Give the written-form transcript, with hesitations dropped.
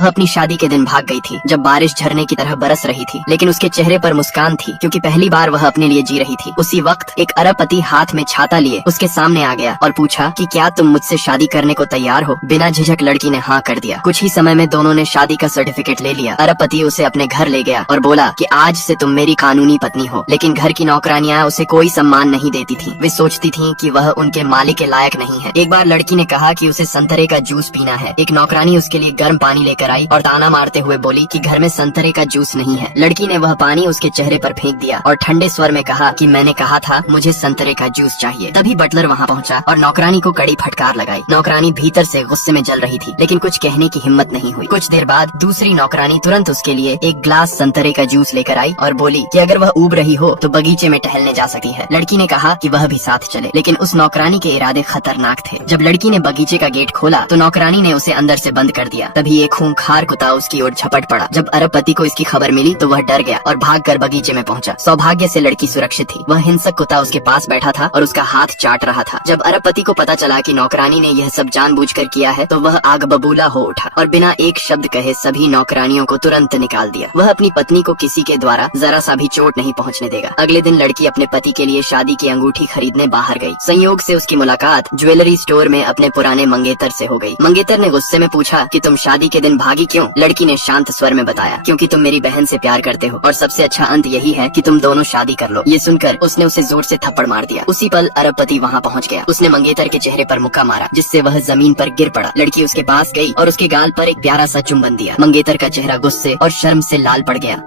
वह अपनी शादी के दिन भाग गई थी जब बारिश झरने की तरह बरस रही थी, लेकिन उसके चेहरे पर मुस्कान थी क्योंकि पहली बार वह अपने लिए जी रही थी। उसी वक्त एक अरबपति हाथ में छाता लिए उसके सामने आ गया और पूछा कि क्या तुम मुझसे शादी करने को तैयार हो। बिना झिझक लड़की ने हाँ कर दिया। कुछ ही समय में दोनों ने शादी का सर्टिफिकेट ले लिया। अरबपति उसे अपने घर ले गया और बोला कि आज से तुम मेरी कानूनी पत्नी हो। लेकिन घर की नौकरानियां उसे कोई सम्मान नहीं देती थी। वे सोचती थी कि वह उनके मालिक के लायक नहीं है। एक बार लड़की ने कहा कि उसे संतरे का जूस पीना है। एक नौकरानी उसके लिए गर्म पानी लेकर आई और ताना मारते हुए बोली कि घर में संतरे का जूस नहीं है। लड़की ने वह पानी उसके चेहरे पर फेंक दिया और ठंडे स्वर में कहा कि मैंने कहा था मुझे संतरे का जूस चाहिए। तभी बटलर वहाँ पहुँचा और नौकरानी को कड़ी फटकार लगाई। नौकरानी भीतर से गुस्से में जल रही थी, लेकिन कुछ कहने की हिम्मत नहीं हुई। कुछ देर बाद दूसरी नौकरानी तुरंत उसके लिए एक ग्लास संतरे का जूस लेकर आई और बोली कि अगर वह ऊब रही हो तो बगीचे में टहलने जा सकती है। लड़की ने कहा कि वह भी साथ चले, लेकिन उस नौकरानी के इरादे खतरनाक थे। जब लड़की ने बगीचे का गेट खोला तो नौकरानी ने उसे अंदर से बंद कर दिया। तभी एक खूंखार कुत्ता उसकी ओर झपट पड़ा। जब अरबपति को इसकी खबर मिली तो वह डर गया और भागकर बगीचे में पहुंचा। सौभाग्य से लड़की सुरक्षित थी। वह हिंसक कुत्ता उसके पास बैठा था और उसका हाथ चाट रहा था। जब अरबपति को पता चला कि नौकरानी ने यह सब जानबूझकर किया है तो वह आग बबूला हो उठा और बिना एक शब्द कहे सभी नौकरानियों को तुरंत निकाल दिया। वह अपनी पत्नी को किसी के द्वारा जरा सा भी चोट नहीं पहुंचने देगा। अगले दिन लड़की अपने पति के लिए शादी की अंगूठी खरीदने बाहर गई। संयोग से उसकी मुलाकात ज्वेलरी स्टोर में अपने पुराने मंगेतर से हो गई। मंगेतर ने गुस्से में पूछा कि तुम शादी के दिन भागी क्यों? लड़की ने शांत स्वर में बताया, क्योंकि तुम मेरी बहन से प्यार करते हो और सबसे अच्छा अंत यही है कि तुम दोनों शादी कर लो। ये सुनकर उसने उसे जोर से थप्पड़ मार दिया। उसी पल अरबपति वहाँ पहुँच गया। उसने मंगेतर के चेहरे पर मुक्का मारा जिससे वह जमीन पर गिर पड़ा। लड़की उसके पास गई और उसके गाल पर एक प्यारा सा चुंबन दिया। मंगेतर का चेहरा गुस्से और शर्म से लाल पड़ गया।